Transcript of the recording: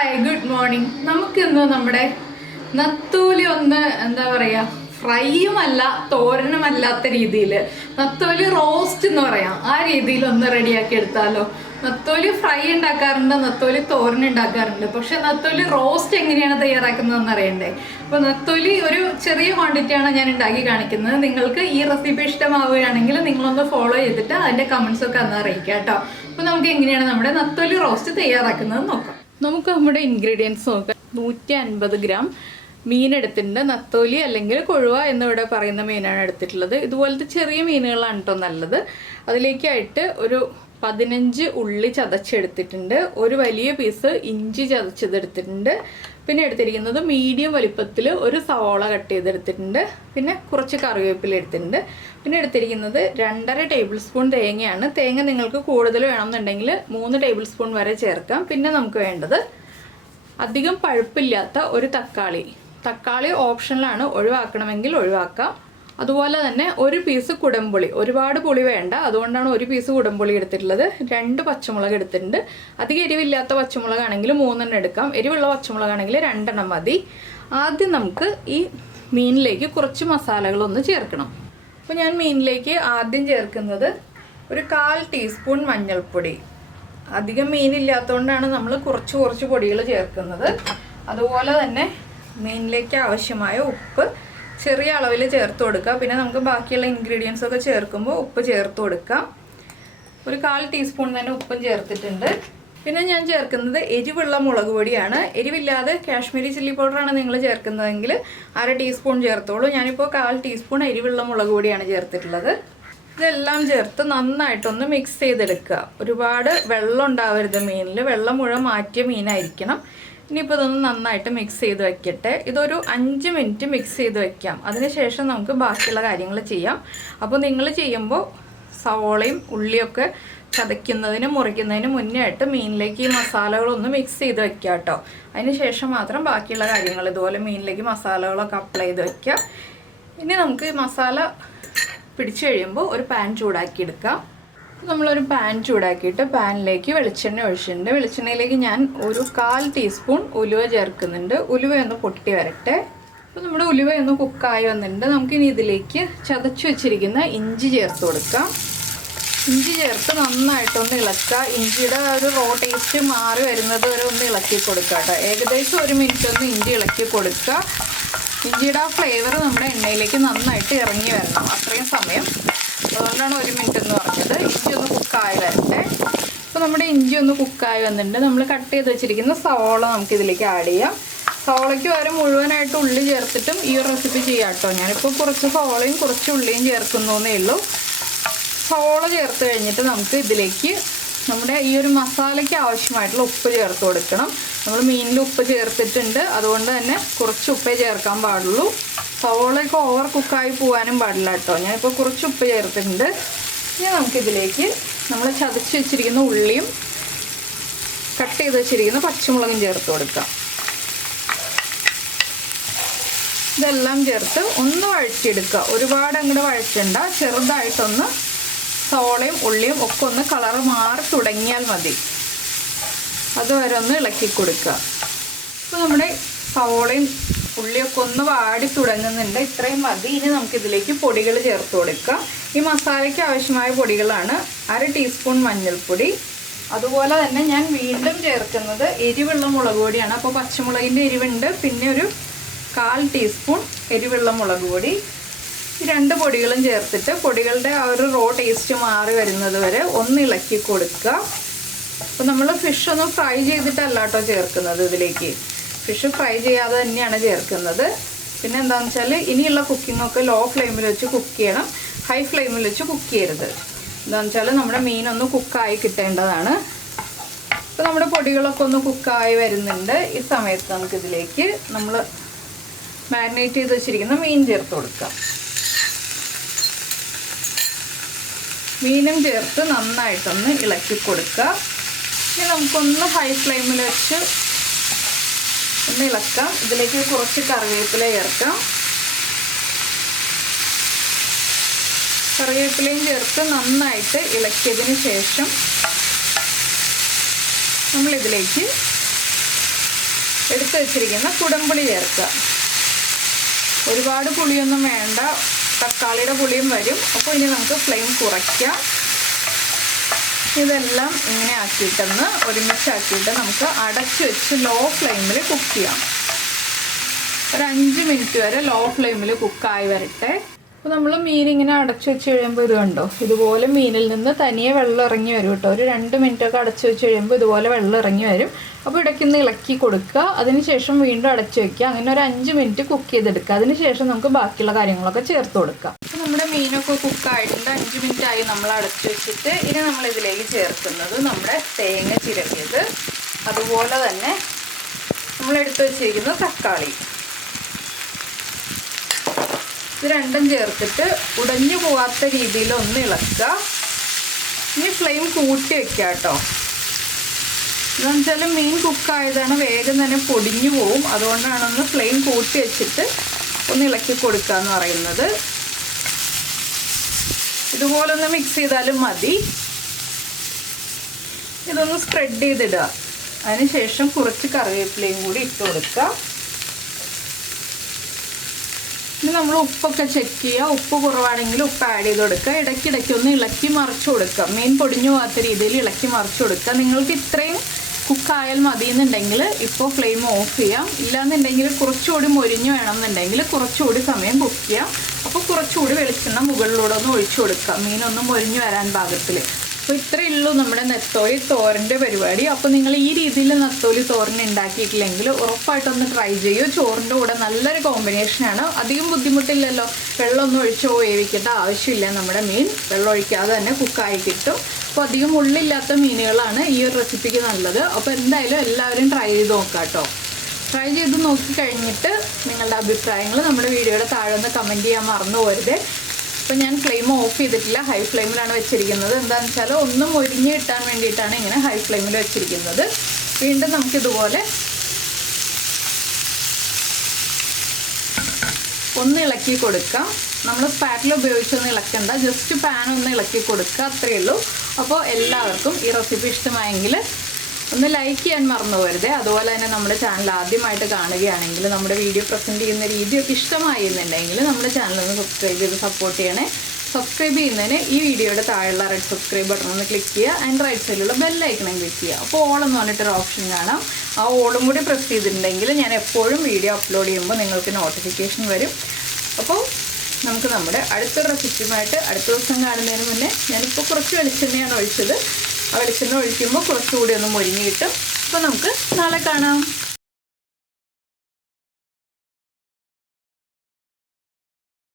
Hi good morning. നമുക്കിന്ന് നമ്മുടെ നത്തോലി ഒന്ന് എന്താ പറയുക, ഫ്രൈയുമല്ല തോരനുമല്ലാത്ത രീതിയിൽ നത്തോലി റോസ്റ്റ് എന്ന് പറയാം, ആ രീതിയിൽ ഒന്ന് റെഡിയാക്കി എടുത്താലോ. നത്തോലി ഫ്രൈ ഉണ്ടാക്കാറുണ്ട്, നത്തോലി തോരൻ ഉണ്ടാക്കാറുണ്ട്, പക്ഷെ നത്തോലി റോസ്റ്റ് എങ്ങനെയാണ് തയ്യാറാക്കുന്നതെന്ന് അറിയണ്ടേ. അപ്പോൾ നത്തോലി ഒരു ചെറിയ ക്വാണ്ടിറ്റിയാണ് ഞാൻ ഉണ്ടാക്കി കാണിക്കുന്നത്. നിങ്ങൾക്ക് ഈ റെസിപ്പി ഇഷ്ടമാവുകയാണെങ്കിൽ നിങ്ങളൊന്ന് ഫോളോ ചെയ്തിട്ട് അതിൻ്റെ കമൻസ് ഒക്കെ അന്ന് അറിയിക്കാം കേട്ടോ. അപ്പോൾ നമുക്ക് എങ്ങനെയാണ് നമ്മുടെ നത്തോലി റോസ്റ്റ് തയ്യാറാക്കുന്നത് നോക്കാം. നമുക്ക് നമ്മുടെ ഇൻഗ്രീഡിയൻസ് നോക്കാം. 150 ഗ്രാം മീൻ എടുത്തിട്ടുണ്ട്. നത്തോലി അല്ലെങ്കിൽ കൊഴുവ എന്നിവിടെ പറയുന്ന മീനാണ് എടുത്തിട്ടുള്ളത്. ഇതുപോലത്തെ ചെറിയ മീനുകളാണ് കേട്ടോ നല്ലത്. അതിലേക്കായിട്ട് ഒരു 15 ഉള്ളി ചതച്ചെടുത്തിട്ടുണ്ട്, ഒരു വലിയ പീസ് ഇഞ്ചി ചതച്ചതെടുത്തിട്ടുണ്ട്, പിന്നെ എടുത്തിരിക്കുന്നത് മീഡിയം വലിപ്പത്തിൽ ഒരു സവോള കട്ട് ചെയ്തെടുത്തിട്ടുണ്ട്, പിന്നെ കുറച്ച് കറിവേപ്പില എടുത്തിട്ടുണ്ട്, പിന്നെ എടുത്തിരിക്കുന്നത് 2.5 ടേബിൾ സ്പൂൺ തേങ്ങയാണ്. തേങ്ങ നിങ്ങൾക്ക് കൂടുതൽ വേണമെന്നുണ്ടെങ്കിൽ 3 ടേബിൾ സ്പൂൺ വരെ ചേർക്കാം. പിന്നെ നമുക്ക് വേണ്ടത് അധികം പഴുപ്പില്ലാത്ത ഒരു തക്കാളി ഓപ്ഷനിലാണ്, ഒഴിവാക്കണമെങ്കിൽ ഒഴിവാക്കാം. അതുപോലെ തന്നെ ഒരു പീസ് കുടംപുളി, ഒരുപാട് പുളി വേണ്ട, അതുകൊണ്ടാണ് ഒരു പീസ് കുടംപുളി എടുത്തിട്ടുള്ളത്. 2 പച്ചമുളക് എടുത്തിട്ടുണ്ട്. അധികം എരിവില്ലാത്ത പച്ചമുളകാണെങ്കിൽ 3 എടുക്കാം, എരിവുള്ള പച്ചമുളകാണെങ്കിൽ 2 മതി. ആദ്യം നമുക്ക് ഈ മീനിലേക്ക് കുറച്ച് മസാലകളൊന്ന് ചേർക്കണം. അപ്പോൾ ഞാൻ മീനിലേക്ക് ആദ്യം ചേർക്കുന്നത് ഒരു 1/4 ടീസ്പൂൺ മഞ്ഞൾപ്പൊടി. അധികം മീനില്ലാത്തതുകൊണ്ടാണ് നമ്മൾ കുറച്ച് പൊടികൾ ചേർക്കുന്നത്. അതുപോലെ തന്നെ മീനിലേക്ക് ആവശ്യമായ ഉപ്പ് ചെറിയ അളവിൽ ചേർത്ത് കൊടുക്കുക. പിന്നെ നമുക്ക് ബാക്കിയുള്ള ഇൻഗ്രീഡിയൻസ് ഒക്കെ ചേർക്കുമ്പോൾ ഉപ്പ് ചേർത്ത് കൊടുക്കാം. ഒരു 1/4 ടീസ്പൂൺ തന്നെ ഉപ്പും ചേർത്തിട്ടുണ്ട്. പിന്നെ ഞാൻ ചേർക്കുന്നത് എരിവുള്ള മുളക് പൊടിയാണ്. എരിവില്ലാതെ കാശ്മീരി ചില്ലി പൗഡറാണ് നിങ്ങൾ ചേർക്കുന്നതെങ്കിൽ 1/2 ടീസ്പൂൺ ചേർത്തോളൂ. ഞാനിപ്പോൾ 1/4 ടീസ്പൂൺ എരിവുള്ള മുളക് പൊടിയാണ് ചേർത്തിട്ടുള്ളത്. ഇതെല്ലാം ചേർത്ത് നന്നായിട്ടൊന്ന് മിക്സ് ചെയ്തെടുക്കുക. ഒരുപാട് വെള്ളം ഉണ്ടാവരുത് മീനിൽ, വെള്ളം മുഴുവൻ മാറ്റിയ മീനായിരിക്കണം. ഇനിയിപ്പോൾ ഇതൊന്ന് നന്നായിട്ട് മിക്സ് ചെയ്ത് വെക്കട്ടെ. ഇതൊരു 5 മിനിറ്റ് മിക്സ് ചെയ്ത് വെക്കാം. അതിനുശേഷം നമുക്ക് ബാക്കിയുള്ള കാര്യങ്ങൾ ചെയ്യാം. അപ്പോൾ നിങ്ങൾ ചെയ്യുമ്പോൾ സവോളയും ഉള്ളിയൊക്കെ ചതയ്ക്കുന്നതിനും മുറിക്കുന്നതിനും മുന്നേ ആയിട്ട് മീനിലേക്ക് ഈ മസാലകളൊന്ന് മിക്സ് ചെയ്ത് വെക്കുക കേട്ടോ. അതിന് ശേഷം മാത്രം ബാക്കിയുള്ള കാര്യങ്ങൾ ഇതുപോലെ മീനിലേക്ക് മസാലകളൊക്കെ അപ്ലൈ ചെയ്ത് വെക്കുക. ഇനി നമുക്ക് ഈ മസാല പിടിച്ചു കഴിയുമ്പോൾ ഒരു പാൻ ചൂടാക്കി എടുക്കാം. നമ്മളൊരു പാൻ ചൂടാക്കിയിട്ട് പാനിലേക്ക് വെളിച്ചെണ്ണ ഒഴിച്ചിട്ടുണ്ട്. വെളിച്ചെണ്ണയിലേക്ക് ഞാൻ ഒരു 1/4 ടീസ്പൂൺ ഉലുവ ചേർക്കുന്നുണ്ട്. ഉലുവയൊന്ന് പൊട്ടി വരട്ടെ. അപ്പോൾ നമ്മുടെ ഉലുവയൊന്ന് കുക്കായി വന്നിട്ടുണ്ട്. നമുക്കിനി ഇതിലേക്ക് ചതച്ച് വെച്ചിരിക്കുന്ന ഇഞ്ചി ചേർത്ത് കൊടുക്കാം. ഇഞ്ചി ചേർത്ത് നന്നായിട്ടൊന്ന് ഇളക്കുക. ഇഞ്ചിയുടെ ഒരു റോ ടേസ്റ്റ് മാറി വരുന്നത് വരെ ഒന്ന് ഇളക്കി കൊടുക്കുക കേട്ടോ. ഏകദേശം 1 മിനിറ്റ് ഒന്ന് ഇഞ്ചി ഇളക്കി കൊടുക്കുക. ഇഞ്ചിയുടെ ആ ഫ്ലേവർ നമ്മുടെ എണ്ണയിലേക്ക് നന്നായിട്ട് ഇറങ്ങി വരണം, അത്രയും സമയം. അതുകൊണ്ടാണ് 1 മിനിറ്റ് എന്ന് പറഞ്ഞത്. ഇഞ്ചി ഒന്ന് കുക്കായി വരട്ടെ. ഇപ്പോൾ നമ്മുടെ ഇഞ്ചി ഒന്ന് കുക്കായി വന്നിട്ടുണ്ട്. നമ്മൾ കട്ട് ചെയ്ത് വെച്ചിരിക്കുന്ന സവോള നമുക്കിതിലേക്ക് ആഡ് ചെയ്യാം. സവോളയ്ക്ക് പകരം മുഴുവനായിട്ട് ഉള്ളി ചേർത്തിട്ടും ഈ ഒരു റെസിപ്പി ചെയ്യാം കേട്ടോ. ഞാനിപ്പോൾ കുറച്ച് സവോളയും കുറച്ച് ഉള്ളിയും ചേർക്കുന്നേ ഉള്ളൂ. സവോള ചേർത്ത് കഴിഞ്ഞിട്ട് നമുക്ക് ഇതിലേക്ക് നമ്മുടെ ഈ ഒരു മസാലയ്ക്ക് ആവശ്യമായിട്ടുള്ള ഉപ്പ് ചേർത്ത് കൊടുക്കണം. നമ്മൾ മീനിൽ ഉപ്പ് ചേർത്തിട്ടുണ്ട്, അതുകൊണ്ട് തന്നെ കുറച്ച് ഉപ്പേ ചേർക്കാൻ പാടുള്ളൂ. സവോളയൊക്കെ ഓവർ കുക്കായി പോകാനും പാടില്ല കേട്ടോ. ഞാനിപ്പോൾ കുറച്ച് ഉപ്പ് ചേർത്തിട്ടുണ്ട്. ഇനി നമുക്കിതിലേക്ക് നമ്മൾ ചതച്ച് വെച്ചിരിക്കുന്ന ഉള്ളിയും കട്ട് ചെയ്ത് വെച്ചിരിക്കുന്ന പച്ചമുളകും ചേർത്ത് കൊടുക്കാം. ഇതെല്ലാം ചേർത്ത് ഒന്ന് വഴറ്റിയെടുക്കുക. ഒരുപാട് അങ്ങോട്ട് വഴറ്റണ്ട, ചെറുതായിട്ടൊന്ന് സവോളയും ഉള്ളിയും ഒക്കെ ഒന്ന് കളറ് മാറി തുടങ്ങിയാൽ മതി. അതുവരെ ഒന്ന് ഇളക്കി കൊടുക്കുക. ഇപ്പോൾ നമ്മുടെ സവോളയും ഉള്ളിയൊക്കെ ഒന്ന് വാടി തുടങ്ങുന്നുണ്ട്, ഇത്രയും മതി. ഇനി നമുക്കിതിലേക്ക് പൊടികൾ ചേർത്ത് കൊടുക്കാം. ഈ മസാലയ്ക്ക് ആവശ്യമായ പൊടികളാണ് 1/2 ടീസ്പൂൺ മഞ്ഞൾപ്പൊടി. അതുപോലെ തന്നെ ഞാൻ വീണ്ടും ചേർക്കുന്നത് എരിവുള്ള മുളക് പൊടിയാണ്. അപ്പോൾ പച്ചമുളകിൻ്റെ എരിവുണ്ട്, പിന്നെ ഒരു 1/4 ടീസ്പൂൺ എരിവുള്ള മുളക് പൊടി. ഈ 2 പൊടികളും ചേർത്തിട്ട് പൊടികളുടെ ആ ഒരു റോ ടേസ്റ്റ് മാറി വരുന്നത് വരെ ഒന്ന് ഇളക്കി കൊടുക്കുക. അപ്പോൾ നമ്മൾ ഫിഷ് ഒന്ന് ഫ്രൈ ചെയ്തിട്ടല്ല കേട്ടോ ചേർക്കുന്നത് ഇതിലേക്ക്. ഫിഷ് ഫ്രൈ ചെയ്യാതെ തന്നെയാണ് ചേർക്കുന്നത്. പിന്നെ എന്താണെന്ന് വെച്ചാൽ ഇനിയുള്ള കുക്കിങ്ങൊക്കെ ലോ ഫ്ലെയിമിൽ വെച്ച് കുക്ക് ചെയ്യണം, ഹൈ ഫ്ലെയിമിൽ വെച്ച് കുക്ക് ചെയ്യരുത്. എന്താണെന്ന് വെച്ചാൽ നമ്മുടെ മീനൊന്ന് കുക്കായി കിട്ടേണ്ടതാണ്. അപ്പോൾ നമ്മുടെ പൊടികളൊക്കെ ഒന്ന് കുക്കായി വരുന്നുണ്ട്. ഈ സമയത്ത് നമുക്കിതിലേക്ക് നമ്മൾ മാരിനേറ്റ് ചെയ്ത് വെച്ചിരിക്കുന്ന മീൻ ചേർത്ത് കൊടുക്കാം. മീനും ചേർത്ത് നന്നായിട്ടൊന്ന് ഇളക്കി കൊടുക്കുക. ഇനി നമുക്കൊന്ന് ഹൈ ഫ്ലെയിമിൽ വെച്ച് ഒന്ന് ഇളക്കാം. ഇതിലേക്ക് കുറച്ച് കറിവേപ്പില ചേർക്കാം. കറിവേപ്പിലയും ചേർത്ത് നന്നായിട്ട് ഇളക്കിയതിന് ശേഷം നമ്മളിതിലേക്ക് എടുത്ത് വെച്ചിരിക്കുന്ന കുടംപുളി ചേർക്കുക. ഒരുപാട് പുളിയൊന്നും വേണ്ട, തക്കാളിയുടെ പുളിയും വരും. അപ്പോൾ ഇനി നമുക്ക് ഫ്ലെയിം കുറയ്ക്കാം. ഇതെല്ലാം ഇങ്ങനെ ആക്കിയിട്ടൊന്ന് ഒരുമിച്ചാക്കിയിട്ട് നമുക്ക് അടച്ചു വെച്ച് ലോ ഫ്ലെയിമിൽ കുക്ക് ചെയ്യാം. ഒരു 5 മിനിറ്റ് വരെ ലോ ഫ്ലെയിമിൽ കുക്കായി വരട്ടെ. അപ്പോൾ നമ്മൾ മീൻ ഇങ്ങനെ അടച്ചു വെച്ച് കഴിയുമ്പോൾ ഇത് കണ്ടോ, ഇതുപോലെ മീനിൽ നിന്ന് തനിയെ വെള്ളം ഇറങ്ങി വരും കേട്ടോ. ഒരു 2 മിനിറ്റൊക്കെ അടച്ചു വെച്ച് കഴിയുമ്പോൾ ഇതുപോലെ വെള്ളം ഇറങ്ങി വരും. അപ്പോൾ ഇടയ്ക്കൊന്ന് ഇളക്കി കൊടുക്കുക. അതിനുശേഷം വീണ്ടും അടച്ചു വയ്ക്കുക. അങ്ങനെ ഒരു 5 മിനിറ്റ് കുക്ക് ചെയ്തെടുക്കുക. അതിനുശേഷം നമുക്ക് ബാക്കിയുള്ള കാര്യങ്ങളൊക്കെ ചേർത്ത് കൊടുക്കാം. അപ്പോൾ നമ്മുടെ മീനൊക്കെ കുക്കായിട്ടുണ്ട്. 5 മിനിറ്റ് ആയി നമ്മൾ അടച്ചു വെച്ചിട്ട്. ഇനി നമ്മൾ ഇതിലേക്ക് ചേർക്കുന്നത് നമ്മുടെ തേങ്ങ ചിരകിയത്, അതുപോലെ തന്നെ നമ്മൾ എടുത്തു വെച്ചിരിക്കുന്ന തക്കാളി, ഇത് രണ്ടും ചേർത്തിട്ട് ഉടഞ്ഞു പോകാത്ത രീതിയിൽ ഒന്ന് ഇളക്കുക. ഇനി ഫ്ലെയിം കൂട്ടി വെക്കുക കേട്ടോ. എന്താണെന്ന് വെച്ചാൽ മീൻ കുക്കായതാണ്, വേഗം തന്നെ പൊടിഞ്ഞു പോവും. അതുകൊണ്ടാണ് ഒന്ന് ഫ്ലെയിം കൂട്ടി വെച്ചിട്ട് ഒന്ന് ഇളക്കി കൊടുക്കുക എന്ന് പറയുന്നത്. ഇതുപോലെ ഒന്ന് മിക്സ് ചെയ്താലും മതി. ഇതൊന്ന് സ്പ്രെഡ് ചെയ്തിടുക. അതിനുശേഷം കുറച്ച് കറിവേപ്പിലയും കൂടി ഇട്ട് കൊടുക്കുക. ഇനി നമ്മൾ ഉപ്പൊക്കെ ചെക്ക് ചെയ്യുക. ഉപ്പ് കുറവാണെങ്കിൽ ഉപ്പ് ആഡ് ചെയ്ത് കൊടുക്കുക. ഇടയ്ക്കിടയ്ക്ക് ഒന്ന് ഇളക്കി മറിച്ച് കൊടുക്കുക. മീൻ പൊടിഞ്ഞു പോകാത്ത രീതിയിൽ ഇളക്കി മറിച്ച് കൊടുക്കുക. നിങ്ങൾക്ക് ഇത്രയും കുക്കായാൽ മതി എന്നുണ്ടെങ്കിൽ ഇപ്പോൾ ഫ്ലെയിം ഓഫ് ചെയ്യാം. ഇല്ലാന്നുണ്ടെങ്കിൽ കുറച്ചുകൂടി മൊരിഞ്ഞ് വേണമെന്നുണ്ടെങ്കിൽ കുറച്ചുകൂടി സമയം കുക്ക് ചെയ്യാം. അപ്പോൾ കുറച്ചുകൂടി വെളിച്ചെണ്ണ മുകളിലൂടെ ഒന്ന് ഒഴിച്ചു കൊടുക്കുക, മീനൊന്ന് മൊരിഞ്ഞ് വരാൻ പാകത്തിൽ. അപ്പോൾ ഇത്രയേ ഉള്ളൂ നമ്മുടെ നെത്തോലി തോരൻ്റെ പരിപാടി. അപ്പോൾ നിങ്ങൾ ഈ രീതിയിൽ നെത്തോലി തോരൻ ഉണ്ടാക്കിയിട്ടില്ലെങ്കിൽ ഉറപ്പായിട്ടൊന്ന് ട്രൈ ചെയ്യൂ. ചോറിൻ്റെ കൂടെ നല്ലൊരു കോമ്പിനേഷനാണ്. അധികം ബുദ്ധിമുട്ടില്ലല്ലോ. വെള്ളമൊന്നും ഒഴിച്ചോ വേവിക്കേണ്ട ആവശ്യമില്ല. നമ്മുടെ മീൻ വെള്ളം ഒഴിക്കാതെ തന്നെ കുക്കായി കിട്ടും. അപ്പോൾ അധികം ഉള്ളില്ലാത്ത മീനുകളാണ് ഈ ഒരു റെസിപ്പിക്ക് നല്ലത്. അപ്പോൾ എന്തായാലും എല്ലാവരും ട്രൈ ചെയ്ത് നോക്കാം കേട്ടോ. ട്രൈ ചെയ്ത് നോക്കിക്കഴിഞ്ഞിട്ട് നിങ്ങളുടെ അഭിപ്രായങ്ങൾ നമ്മുടെ വീഡിയോയുടെ താഴെ ഒന്ന് കമൻറ്റ് ചെയ്യാൻ മറന്നു പോരുത്. അപ്പോൾ ഞാൻ ഫ്ലെയിം ഓഫ് ചെയ്തിട്ടില്ല, ഹൈ ഫ്ലെയിമിലാണ് വെച്ചിരിക്കുന്നത്. എന്താണെന്ന് വെച്ചാൽ ഒന്നും മൊരിഞ്ഞ് കിട്ടാൻ വേണ്ടിയിട്ടാണ് ഇങ്ങനെ ഹൈ ഫ്ലെയിമിൽ വെച്ചിരിക്കുന്നത്. വീണ്ടും നമുക്കിതുപോലെ ഒന്ന് ഇളക്കി കൊടുക്കാം. നമ്മൾ സ്പാറ്റിൽ ഉപയോഗിച്ചൊന്നും ഇളക്കണ്ട, ജസ്റ്റ് പാൻ ഒന്ന് ഇളക്കി കൊടുക്കുക, അത്രയേ ഉള്ളൂ. അപ്പോൾ എല്ലാവർക്കും ഈ റെസിപ്പി ഇഷ്ടമായെങ്കിൽ ഒന്ന് ലൈക്ക് ചെയ്യാൻ മറന്നു പോരുത്. അതുപോലെ തന്നെ നമ്മുടെ ചാനൽ ആദ്യമായിട്ട് കാണുകയാണെങ്കിൽ നമ്മുടെ വീഡിയോ പ്രസൻറ്റ് ചെയ്യുന്ന രീതിയൊക്കെ ഇഷ്ടമായി എന്നുണ്ടെങ്കിൽ നമ്മുടെ ചാനലൊന്ന് സബ്സ്ക്രൈബ് ചെയ്ത് സപ്പോർട്ട് ചെയ്യണേ. സബ്സ്ക്രൈബ് ചെയ്യുന്നതിന് ഈ വീഡിയോയുടെ താഴെയുള്ള റെഡ് സബ്സ്ക്രൈബ് ബട്ടൺ ഒന്ന് ക്ലിക്ക് ചെയ്യുക. ആൻഡ് റൈറ്റ് സൈഡിലുള്ള ബെല്ലൈക്കണം ക്ലിക്ക് ചെയ്യുക. അപ്പോൾ ഓൾ എന്ന് പറഞ്ഞിട്ടൊരു ഓപ്ഷൻ കാണാം. ആ ഓളും കൂടി പ്രസ് ചെയ്തിട്ടുണ്ടെങ്കിൽ ഞാൻ എപ്പോഴും വീഡിയോ അപ്ലോഡ് ചെയ്യുമ്പോൾ നിങ്ങൾക്ക് നോട്ടിഫിക്കേഷൻ വരും. അപ്പോൾ നമുക്ക് നമ്മുടെ അടുത്ത റെസിപ്പിയുമായിട്ട് അടുത്ത ദിവസം കാണുന്നതിന് മുന്നേ ഞാനിപ്പോൾ കുറച്ച് വെളിച്ചെണ്ണയാണ് ഒഴിച്ചത്. ആ വെളിച്ചെണ്ണ ഒഴിക്കുമ്പോൾ കുറച്ചുകൂടി ഒന്ന് മൊരിഞ്ഞ് കിട്ടും. അപ്പോൾ നമുക്ക് നാളെ കാണാം.